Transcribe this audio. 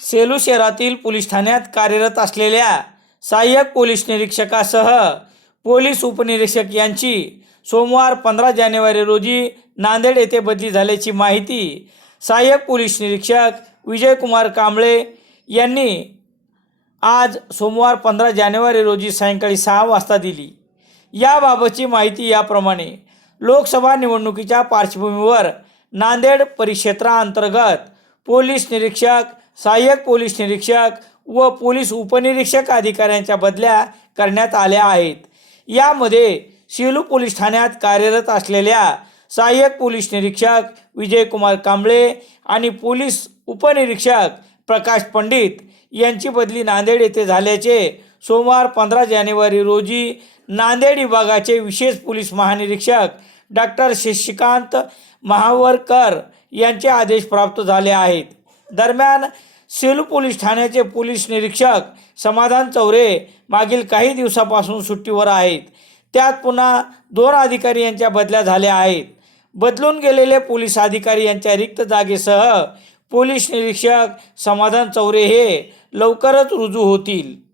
सेलू शहरातील पोलीस ठाण्यात कार्यरत असलेल्या सहाय्यक पोलीस निरीक्षकासह पोलीस उपनिरीक्षक यांची सोमवार पंधरा जानेवारी रोजी नांदेड येथे बदली झाल्याची माहिती सहाय्यक पोलीस निरीक्षक विजयकुमार कांबळे यांनी आज सोमवार पंधरा जानेवारी रोजी सायंकाळी सहा वाजता दिली. याबाबतची माहिती याप्रमाणे लोकसभा निवडणुकीच्या पार्श्वभूमीवर नांदेड परिक्षेत्राअंतर्गत पोलीस निरीक्षक सहाय्यक पोलीस निरीक्षक व पोलीस उपनिरीक्षक अधिकाऱ्यांच्या बदल्या करण्यात आल्या आहेत. यामध्ये सेलू पोलीस ठाण्यात कार्यरत असलेल्या सहाय्यक पोलीस निरीक्षक विजयकुमार कांबळे आणि पोलीस उपनिरीक्षक प्रकाश पंडित यांची बदली नांदेड येथे झाल्याचे सोमवार पंधरा जानेवारी रोजी नांदेड विभागाचे विशेष पोलीस महानिरीक्षक डॉक्टर शशिकांत महावरकर यांचे आदेश प्राप्त झाले आहेत. दरम्यान सेलू पोलीस ठाण्याचे पोलीस निरीक्षक समाधान चौरे मागील काही दिवसापासून सुट्टीवर आहेत. त्यात पुन्हा दोन अधिकारी यांच्या बदल्या झाल्या आहेत. बदलून गेलेले पोलीस अधिकारी यांच्या रिक्त जागेसह पोलीस निरीक्षक समाधान चौरे हे लवकरच रुजू होतील.